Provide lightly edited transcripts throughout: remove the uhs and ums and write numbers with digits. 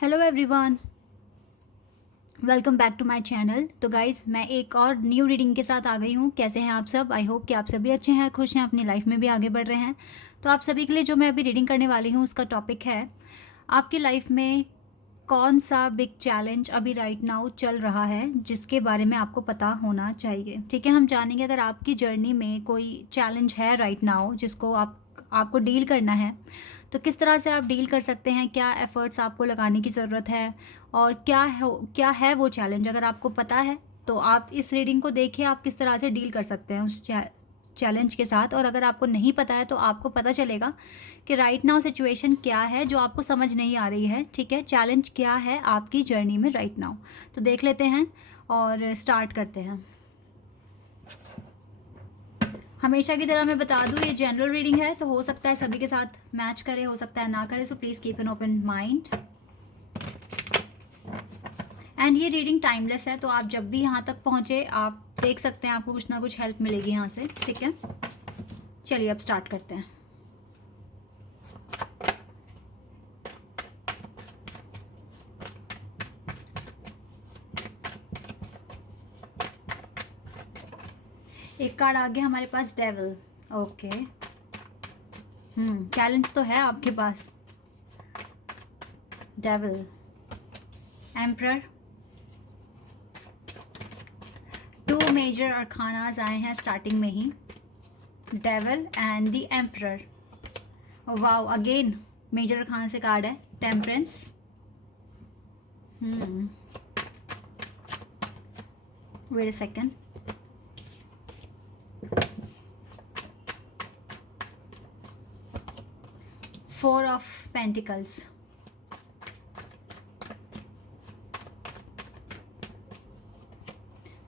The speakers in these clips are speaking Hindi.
Hello everyone, welcome back to my channel. तो गाइज़, मैं एक और न्यू रीडिंग के साथ आ गई हूँ। कैसे हैं आप सब? आई होप कि आप सभी अच्छे हैं, खुश हैं, अपनी लाइफ में भी आगे बढ़ रहे हैं। तो आप सभी के लिए जो मैं अभी रीडिंग करने वाली हूँ उसका टॉपिक है आपकी लाइफ में कौन सा बिग चैलेंज अभी राइट नाउ चल रहा है जिसके बारे में आपको पता होना चाहिए। ठीक है, हम जानेंगे अगर आपकी जर्नी में कोई चैलेंज है राइट नाउ जिसको आपको डील करना है तो किस तरह से आप डील कर सकते हैं, क्या एफ़र्ट्स आपको लगाने की ज़रूरत है और क्या है वो चैलेंज। अगर आपको पता है तो आप इस रीडिंग को देखिए, आप किस तरह से डील कर सकते हैं उस चैलेंज के साथ। और अगर आपको नहीं पता है तो आपको पता चलेगा कि राइट नाउ सिचुएशन क्या है जो आपको समझ नहीं आ रही है। ठीक है, चैलेंज क्या है आपकी जर्नी में राइट नाउ। तो देख लेते हैं और स्टार्ट करते हैं। हमेशा की तरह मैं बता दूं, ये जनरल रीडिंग है तो हो सकता है सभी के साथ मैच करे, हो सकता है ना करे। So please keep an open mind. And ये रीडिंग टाइमलेस है, तो आप जब भी यहाँ तक पहुँचे आप देख सकते हैं, आपको कुछ ना कुछ हेल्प मिलेगी यहाँ से। ठीक है, चलिए अब स्टार्ट करते हैं। एक कार्ड आ गया हमारे पास, डेविल। ओके, चैलेंज तो है आपके पास। Devil, emperor, two major arcanas आए हैं स्टार्टिंग में ही, devil and the emperor. Wow, again major arcana से कार्ड है, temperance. Wait a second. Four of pentacles,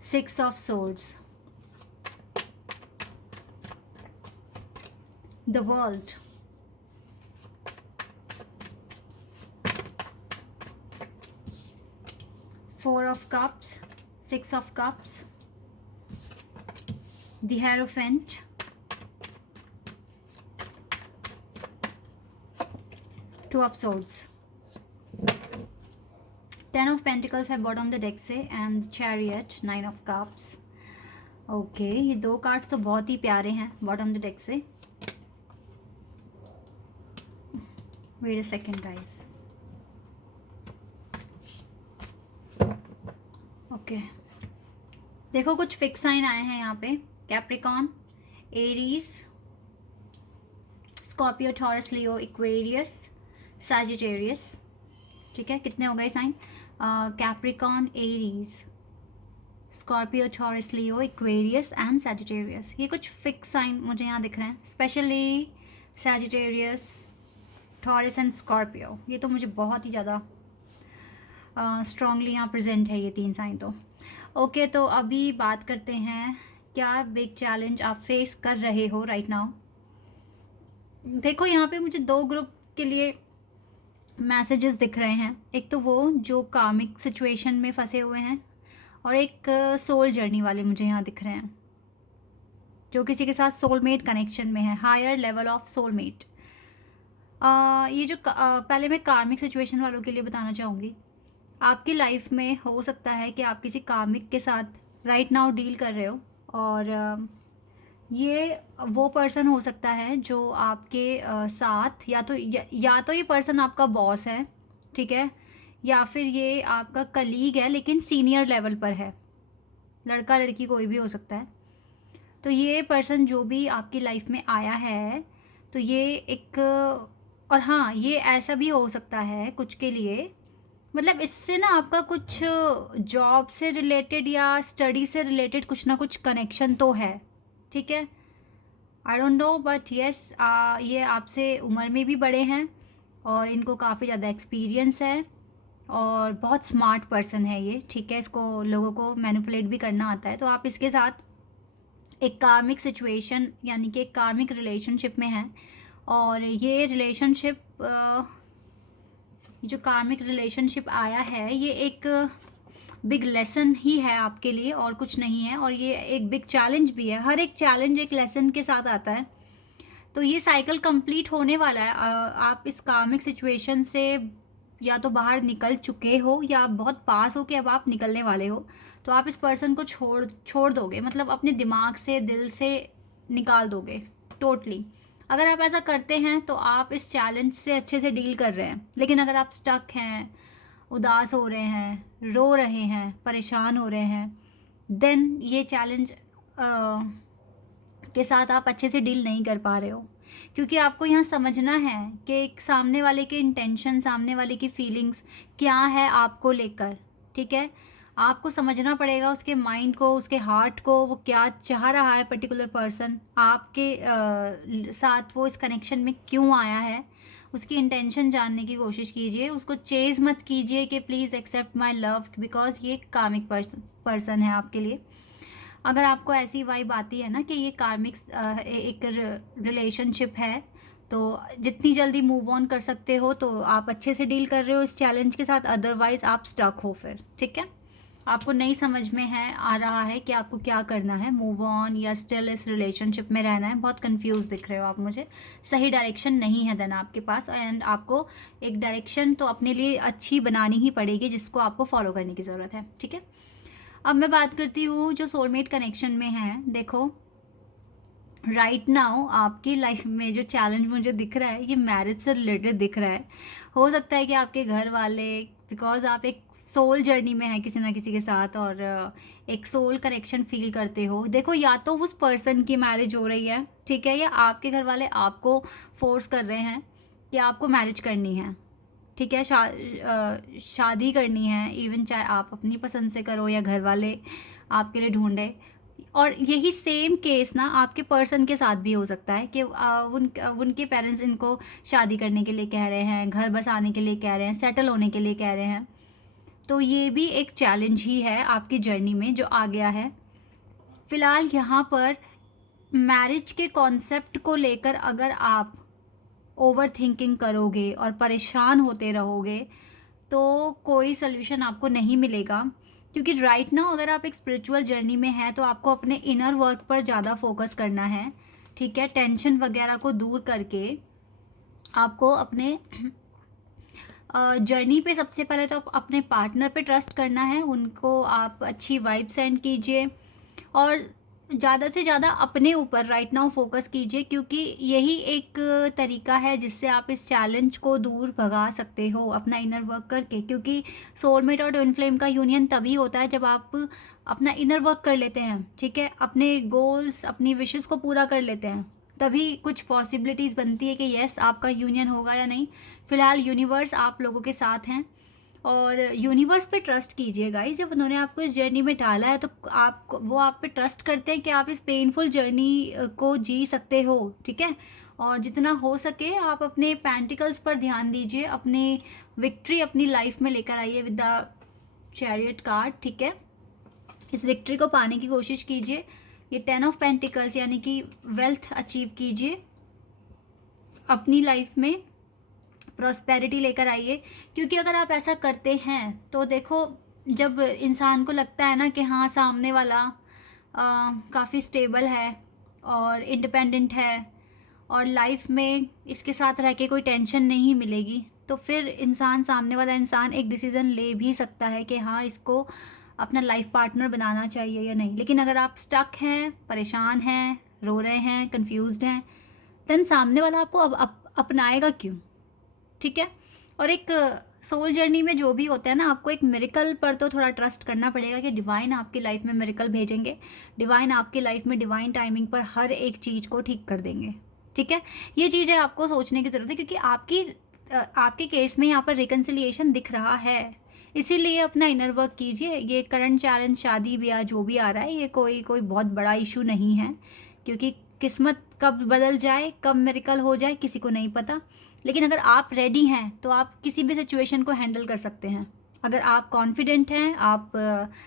six of swords, the world, four of cups, six of cups, the hierophant, two of swords, ten of pentacles है बॉटम द डेक से, and chariot, nine of cups. Okay, ये दो कार्ड्स तो बहुत ही प्यारे हैं बॉटम द डेक से। Wait a second guys. Okay, देखो कुछ फिक्स साइन आए हैं यहाँ पे, Capricorn, Aries, Scorpio, Taurus, Leo, Aquarius, Sagittarius. ठीक है, कितने हो गए sign? Capricorn, Aries, Scorpio, Taurus, Leo, Aquarius and Sagittarius. ये कुछ फिक्स साइन मुझे यहाँ दिख रहे हैं, specially Sagittarius, taurus and Scorpio. ये तो मुझे बहुत ही ज़्यादा स्ट्रांगली यहाँ प्रेजेंट है ये तीन साइन तो। ओके, तो अभी बात करते हैं क्या बिग चैलेंज आप फेस कर रहे हो राइट नाउ। देखो यहाँ पे मुझे दो ग्रुप के लिए मैसेजेस दिख रहे हैं। एक तो वो जो कार्मिक सिचुएशन में फंसे हुए हैं, और एक सोल जर्नी वाले मुझे यहाँ दिख रहे हैं जो किसी के साथ सोलमेट कनेक्शन में है, हायर लेवल ऑफ सोलमेट। ये जो पहले मैं कार्मिक सिचुएशन वालों के लिए बताना चाहूँगी। आपकी लाइफ में हो सकता है कि आप किसी कार्मिक के साथ राइट नाउ डील कर रहे हो, और ये वो पर्सन हो सकता है जो आपके साथ या तो ये पर्सन आपका बॉस है, ठीक है, या फिर ये आपका कलीग है लेकिन सीनियर लेवल पर है। लड़का लड़की कोई भी हो सकता है। तो ये पर्सन जो भी आपकी लाइफ में आया है, तो ये एक, और हाँ, ये ऐसा भी हो सकता है कुछ के लिए, मतलब इससे ना आपका कुछ जॉब से रिलेटेड या स्टडी से रिलेटेड कुछ ना कुछ कनेक्शन तो है। ठीक है, I don't know but yes, ये आपसे उम्र में भी बड़े हैं और इनको काफ़ी ज़्यादा एक्सपीरियंस है और बहुत स्मार्ट पर्सन है ये। ठीक है, इसको लोगों को मैनिपुलेट भी करना आता है। तो आप इसके साथ एक कार्मिक सिचुएशन यानी कि एक कार्मिक रिलेशनशिप में हैं, और ये रिलेशनशिप, जो कार्मिक रिलेशनशिप आया है, ये एक बिग लेसन ही है आपके लिए और कुछ नहीं है। और ये एक बिग चैलेंज भी है। हर एक चैलेंज एक लेसन के साथ आता है। तो ये साइकिल कंप्लीट होने वाला है। आप इस कार्मिक सिचुएशन से या तो बाहर निकल चुके हो या आप बहुत पास हो कि अब आप निकलने वाले हो, तो आप इस पर्सन को छोड़ दोगे, मतलब अपने दिमाग से, दिल से निकाल दोगे टोटली। अगर आप ऐसा करते हैं तो आप इस चैलेंज से अच्छे से डील कर रहे हैं। लेकिन अगर आप स्टक हैं, उदास हो रहे हैं, रो रहे हैं, परेशान हो रहे हैं, देन ये चैलेंज के साथ आप अच्छे से डील नहीं कर पा रहे हो। क्योंकि आपको यहाँ समझना है कि एक सामने वाले के इंटेंशन, सामने वाले की फीलिंग्स क्या है आपको लेकर, ठीक है। आपको समझना पड़ेगा उसके माइंड को, उसके हार्ट को, वो क्या चाह रहा है पर्टिकुलर पर्सन आपके साथ, वो इस कनेक्शन में क्यों आया है। उसकी इंटेंशन जानने की कोशिश कीजिए, उसको चेज़ मत कीजिए कि please accept my love, because ये कार्मिक पर्सन है आपके लिए। अगर आपको ऐसी वाइब आती है ना कि ये कार्मिक एक रिलेशनशिप है, तो जितनी जल्दी मूव ऑन कर सकते हो तो आप अच्छे से डील कर रहे हो इस चैलेंज के साथ, अदरवाइज आप स्टक हो फिर, ठीक है। आपको नहीं समझ में आ रहा है कि आपको क्या करना है, मूव ऑन या स्टिल इस रिलेशनशिप में रहना है, बहुत कंफ्यूज दिख रहे हो आप मुझे, सही डायरेक्शन नहीं है देन आपके पास। एंड आपको एक डायरेक्शन तो अपने लिए अच्छी बनानी ही पड़ेगी जिसको आपको फॉलो करने की ज़रूरत है, ठीक है। अब मैं बात करती हूँ जो सोलमेट कनेक्शन में है। देखो राइट नाउ आपकी लाइफ में जो चैलेंज मुझे दिख रहा है ये मैरिज से रिलेटेड दिख रहा है। हो सकता है कि आपके घर वाले, बिकॉज आप एक सोल जर्नी में हैं किसी ना किसी के साथ और एक सोल कनेक्शन फील करते हो। देखो या तो उस पर्सन की मैरिज हो रही है, ठीक है, या आपके घर वाले आपको फोर्स कर रहे हैं कि आपको मैरिज करनी है, ठीक है, शादी करनी है। इवन चाहे आप अपनी पसंद से करो या घर वाले आपके लिए ढूंढे। और यही सेम केस ना आपके पर्सन के साथ भी हो सकता है कि उनके पेरेंट्स इनको शादी करने के लिए कह रहे हैं, घर बसाने के लिए कह रहे हैं, सेटल होने के लिए कह रहे हैं। तो ये भी एक चैलेंज ही है आपकी जर्नी में जो आ गया है। फ़िलहाल यहाँ पर मैरिज के कॉन्सेप्ट को लेकर अगर आप ओवर थिंकिंग करोगे और परेशान होते रहोगे तो कोई सल्यूशन आपको नहीं मिलेगा। क्योंकि राइट नाउ अगर आप एक स्पिरिचुअल जर्नी में हैं तो आपको अपने इनर वर्क पर ज़्यादा फोकस करना है, ठीक है। टेंशन वगैरह को दूर करके आपको अपने जर्नी पे सबसे पहले तो अपने पार्टनर पे ट्रस्ट करना है, उनको आप अच्छी वाइब सेंड कीजिए और ज़्यादा से ज़्यादा अपने ऊपर राइट नाउ फोकस कीजिए। क्योंकि यही एक तरीका है जिससे आप इस चैलेंज को दूर भगा सकते हो अपना इनर वर्क करके। क्योंकि सोलमेट और ट्विन फ्लेम का यूनियन तभी होता है जब आप अपना इनर वर्क कर लेते हैं, ठीक है, अपने गोल्स, अपनी विशेस को पूरा कर लेते हैं, तभी कुछ पॉसिबिलिटीज़ बनती है कि येस आपका यूनियन होगा या नहीं। फ़िलहाल यूनिवर्स आप लोगों के साथ हैं और यूनिवर्स पे ट्रस्ट कीजिए गाइस। जब उन्होंने आपको इस जर्नी में डाला है तो वो आप पे ट्रस्ट करते हैं कि आप इस पेनफुल जर्नी को जी सकते हो, ठीक है। और जितना हो सके आप अपने पेंटिकल्स पर ध्यान दीजिए, अपने विक्ट्री अपनी लाइफ में लेकर आइए विद द चैरियट कार्ड, ठीक है। इस विक्ट्री को पाने की कोशिश कीजिए। ये 10 ऑफ पेंटिकल्स यानी कि वेल्थ अचीव कीजिए अपनी लाइफ में, प्रॉस्पेरिटी लेकर आइए। क्योंकि अगर आप ऐसा करते हैं तो देखो जब इंसान को लगता है ना कि हाँ सामने वाला काफ़ी स्टेबल है और इंडिपेंडेंट है और लाइफ में इसके साथ रह के कोई टेंशन नहीं मिलेगी, तो फिर सामने वाला इंसान एक डिसीज़न ले भी सकता है कि हाँ इसको अपना लाइफ पार्टनर बनाना चाहिए या नहीं। लेकिन अगर आप स्टक हैं, परेशान हैं, रो रहे हैं, कंफ्यूज्ड हैं, देन सामने वाला आपको अपनाएगा क्यों, ठीक है। और एक सोल जर्नी में जो भी होता है ना, आपको एक मिरेकल पर तो थोड़ा ट्रस्ट करना पड़ेगा कि डिवाइन आपकी लाइफ में मिरेकल भेजेंगे, डिवाइन आपकी लाइफ में डिवाइन टाइमिंग पर हर एक चीज़ को ठीक कर देंगे, ठीक है। ये चीज़ें आपको सोचने की ज़रूरत है क्योंकि आपके केस में यहाँ पर रिकन्सिलिएशन दिख रहा है। इसीलिए अपना इनर वर्क कीजिए। ये करंट चैलेंज, शादी ब्याह जो भी आ रहा है, ये कोई बहुत बड़ा इशू नहीं है। क्योंकि किस्मत कब बदल जाए, कब मिरेकल हो जाए, किसी को नहीं पता। लेकिन अगर आप रेडी हैं तो आप किसी भी सिचुएशन को हैंडल कर सकते हैं। अगर आप कॉन्फिडेंट हैं, आप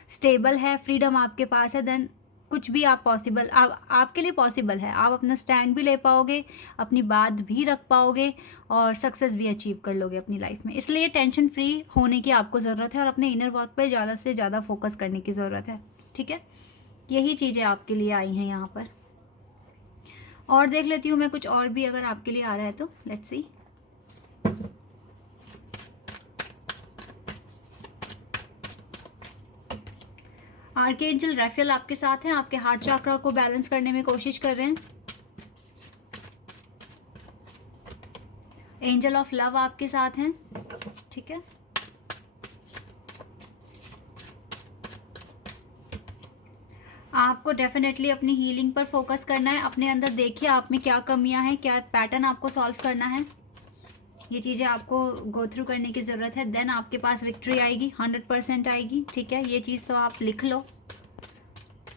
स्टेबल है, फ्रीडम आपके पास है, देन कुछ भी आपके लिए पॉसिबल है। आप अपना स्टैंड भी ले पाओगे, अपनी बात भी रख पाओगे और सक्सेस भी अचीव कर लोगे अपनी लाइफ में। इसलिए टेंशन फ्री होने की आपको ज़रूरत है और अपने इनर वर्क पर ज़्यादा से ज़्यादा फोकस करने की ज़रूरत है, ठीक है। यही चीज़ें आपके लिए आई हैं यहाँ पर। और देख लेती हूँ मैं कुछ और भी अगर आपके लिए आ रहा है तो। Let's see. आर्कएंजल राफेल आपके साथ हैं, आपके हार्ट चक्र को बैलेंस करने में कोशिश कर रहे हैं। एंजल ऑफ लव आपके साथ हैं, ठीक है। आपको डेफिनेटली अपनी हीलिंग पर फोकस करना है। अपने अंदर देखिए आप में क्या कमियां हैं, क्या पैटर्न आपको सॉल्व करना है। ये चीज़ें आपको गो थ्रू करने की ज़रूरत है, देन आपके पास विक्ट्री आएगी, 100% आएगी, ठीक है। ये चीज़ तो आप लिख लो।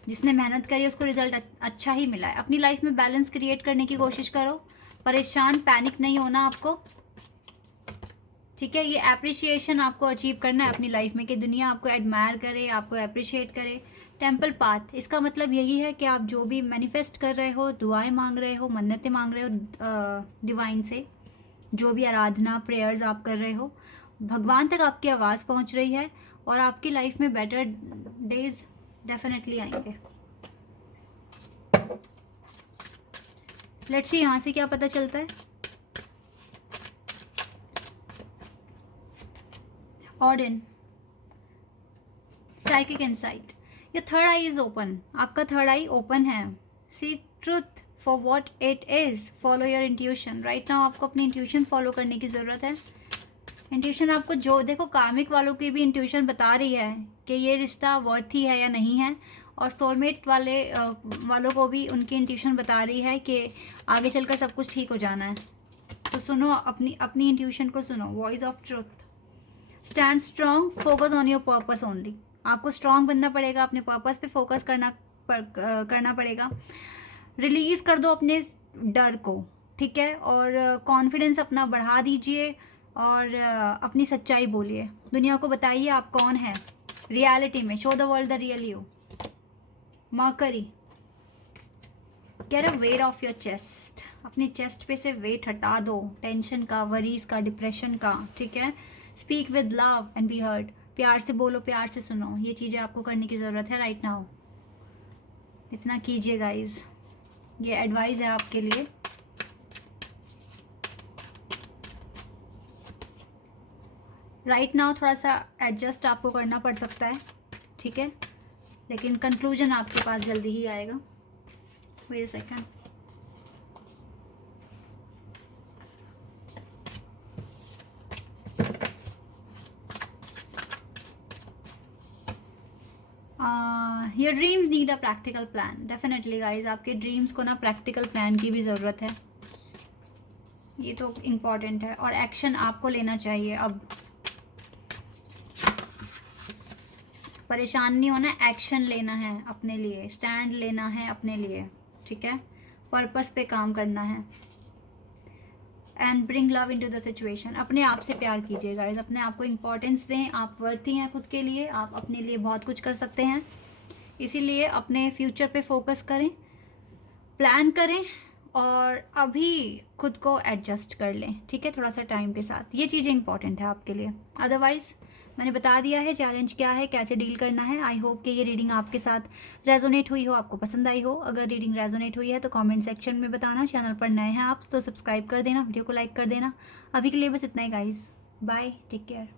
जिसने मेहनत करी उसको रिजल्ट अच्छा ही मिला है। अपनी लाइफ में बैलेंस क्रिएट करने की कोशिश करो, परेशान पैनिक नहीं होना आपको, ठीक है। ये एप्रिशिएशन आपको अचीव करना है अपनी लाइफ में कि दुनिया आपको एडमायर करे, आपको अप्रिशिएट करे। टेम्पल पाथ, इसका मतलब यही है कि आप जो भी मैनिफेस्ट कर रहे हो, दुआएं मांग रहे हो, मन्नतें मांग रहे हो डिवाइन से, जो भी आराधना प्रेयर्स आप कर रहे हो, भगवान तक आपकी आवाज़ पहुंच रही है और आपकी लाइफ में बेटर डेज डेफिनेटली आएंगे। लेट्स सी यहाँ से क्या पता चलता है। ऑर्डन, psychic insight, your third eye is open, आपका थर्ड आई ओपन है। See truth for what it is, follow your intuition. Right now आपको अपनी इंट्यूशन फॉलो करने की ज़रूरत है। इंट्यूशन आपको जो, देखो कार्मिक वालों की भी इंट्यूशन बता रही है कि ये रिश्ता वर्थी है या नहीं है, और सोलमेट वालों को भी उनकी इंट्यूशन बता रही है कि आगे चलकर सब कुछ ठीक हो जाना है। तो सुनो अपनी इंट्यूशन को सुनो। Voice of truth, stand strong, focus on your purpose only. आपको स्ट्रॉन्ग बनना पड़ेगा, अपने पर्पस पे फोकस करना पड़ेगा। रिलीज कर दो अपने डर को, ठीक है, और कॉन्फिडेंस अपना बढ़ा दीजिए और अपनी सच्चाई बोलिए। दुनिया को बताइए आप कौन है रियलिटी में। Show the world the real you. Mercury, get a weight of your chest, अपनी चेस्ट पे से वेट हटा दो, टेंशन का, वरीज का, डिप्रेशन का, ठीक है। Speak with love and be heard, प्यार से बोलो, प्यार से सुनो। ये चीज़ें आपको करने की ज़रूरत है राइट नाउ। इतना कीजिए गाइज, ये एडवाइस है आपके लिए। राइट नाउ थोड़ा सा एडजस्ट आपको करना पड़ सकता है, ठीक है, लेकिन कंक्लूजन आपके पास जल्दी ही आएगा। Wait a second. Your dreams need a practical plan. Definitely guys आपके ड्रीम्स को ना प्रैक्टिकल प्लान की भी ज़रूरत है, ये तो इम्पॉर्टेंट है। और एक्शन आपको लेना चाहिए। अब परेशान नहीं होना, एक्शन लेना है अपने लिए, स्टैंड लेना है अपने लिए, ठीक है। पर्पस पे काम करना है। And bring love into the situation. अपने आप से प्यार कीजिए गाइज, अपने आप को इम्पोर्टेंस दें। आप वर्थी हैं खुद के लिए, आप अपने लिए बहुत कुछ कर सकते हैं। इसीलिए अपने फ्यूचर पे फोकस करें, प्लान करें और अभी खुद को एडजस्ट कर लें, ठीक है, थोड़ा सा टाइम के साथ। ये चीज़ें इंपॉर्टेंट है आपके लिए। अदरवाइज मैंने बता दिया है चैलेंज क्या है, कैसे डील करना है। आई होप कि ये रीडिंग आपके साथ रेजोनेट हुई हो, आपको पसंद आई हो। अगर रीडिंग रेजोनेट हुई है तो कमेंट सेक्शन में बताना। चैनल पर नए हैं आप तो सब्सक्राइब कर देना, वीडियो को लाइक कर देना। अभी के लिए बस इतना ही गाइज, बाय, टेक केयर।